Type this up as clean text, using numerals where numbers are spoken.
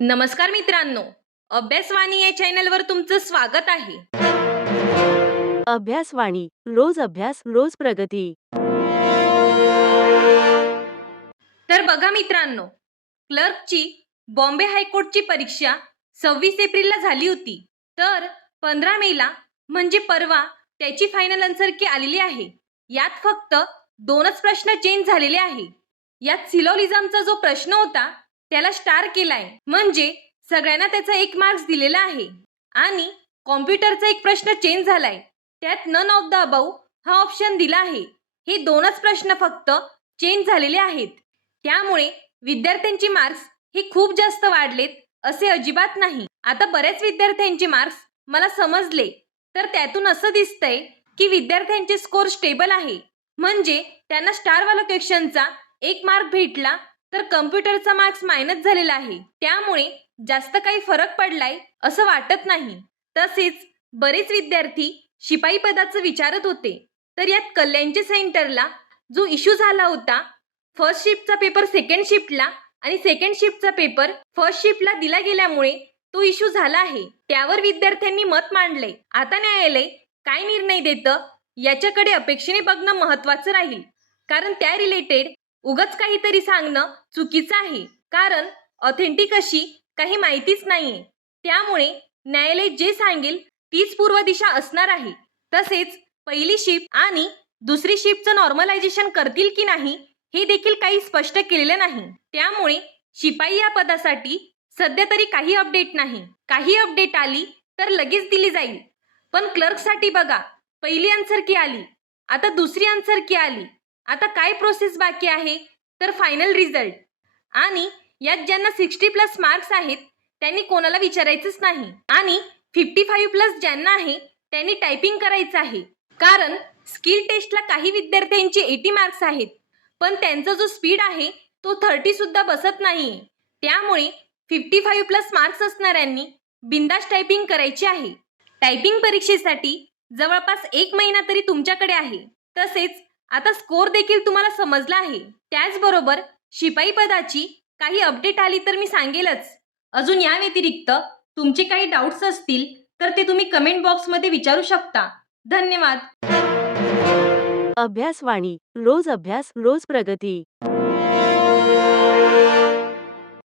नमस्कार मित्रांनो, अभ्यासवाणी या चॅनलवर तुमचं स्वागत आहे. अभ्यासवाणी रोज अभ्यास रोज प्रगती. तर बघा मित्रांनो, क्लर्कची बॉम्बे हायकोर्टची परीक्षा 26 एप्रिलला झाली होती. तर 15 मेला म्हणजे परवा त्याची फायनल आन्सर की आलेली आहे. यात फक्त 2च प्रश्न चेंज झालेले आहे. यात सिलोलिझमचा जो प्रश्न होता त्याला स्टार केलाय, म्हणजे सगळ्यांना त्याचा 1 मार्क्स दिलेला आहे. आणि कॉम्प्युटरचा एक प्रश्न चेंज झालाय, त्यात नन ऑफ द अबव हा ऑप्शन दिला आहे. हे 2च प्रश्न फक्त चेंज झालेले आहेत. त्यामुळे विद्यार्थ्यांची मार्क्स हे खूप जास्त वाढलेत असे अजिबात नाही. आता बऱ्याच विद्यार्थ्यांचे मार्क्स मला समजले, तर त्यातून असं दिसतंय की विद्यार्थ्यांचे स्कोर स्टेबल आहे. म्हणजे त्यांना स्टारवाला क्वेश्चनचा 1 मार्क भेटला, तर कम्प्युटरचा मार्क्स मायनस झालेला आहे. त्यामुळे जास्त काही फरक पडलाय असं वाटत नाही. तसेच बरेच विद्यार्थी शिपाई पदाचं विचारत होते. तर यात कल्याणच्या सेंटरला जो इश्यू झाला होता, फर्स्ट शिफ्टचा पेपर सेकंड शिफ्टला आणि सेकंड शिफ्टचा पेपर फर्स्ट शिफ्टला दिला गेल्यामुळे तो इश्यू झाला आहे. त्यावर विद्यार्थ्यांनी मत मांडले. आता न्यायालय काय निर्णय देतं याच्याकडे अपेक्षेने बघणं महत्त्वाचं राहील. कारण त्या रिलेटेड उगाच काहीतरी सांगणं चुकीचं आहे. कारण ऑथेंटिक अशी काही माहितीच नाहीये. त्यामुळे न्यायालय जे सांगेल तीच पूर्व दिशा असणार आहे. तसेच पहिली शिफ्ट आणि दुसरी शिफ्टचं नॉर्मलायझेशन करतील की नाही हे देखील काही स्पष्ट केलेलं नाही. त्यामुळे शिपाई या पदासाठी सध्या तरी काही अपडेट नाही. काही अपडेट आली तर लगेच दिली जाईल. पण क्लर्कसाठी बघा, पहिली आन्सर की आली, आता दुसरी आन्सर की आली. आता काय प्रोसेस बाकी आहे, तर फायनल रिझल्ट. आणि यात ज्यांना 60+ मार्क्स आहेत त्यांनी कोणाला विचारायचंच नाही. आणि 55+ ज्यांना आहे त्यांनी टायपिंग करायचं आहे. कारण स्किल टेस्टला काही विद्यार्थ्यांचे 80 मार्क्स आहेत, पण त्यांचा जो स्पीड आहे तो 30 सुद्धा बसत नाहीये. त्यामुळे 55+ मार्क्स असणाऱ्यांनी बिंदास टायपिंग करायची आहे. टायपिंग परीक्षेसाठी जवळपास 1 महिना तरी तुमच्याकडे आहे. तसेच आता स्कोर देखील तुम्हाला समजला आहे. त्याचबरोबर शिपाई पदाची काही अपडेट आली तर मी सांगेलच. अजून या व्यतिरिक्त तुमचे काही डाऊट्स असतील तर ते तुम्ही कमेंट बॉक्समध्ये विचारू शकता. धन्यवाद. अभ्यासवाणी रोज अभ्यास रोज प्रगती.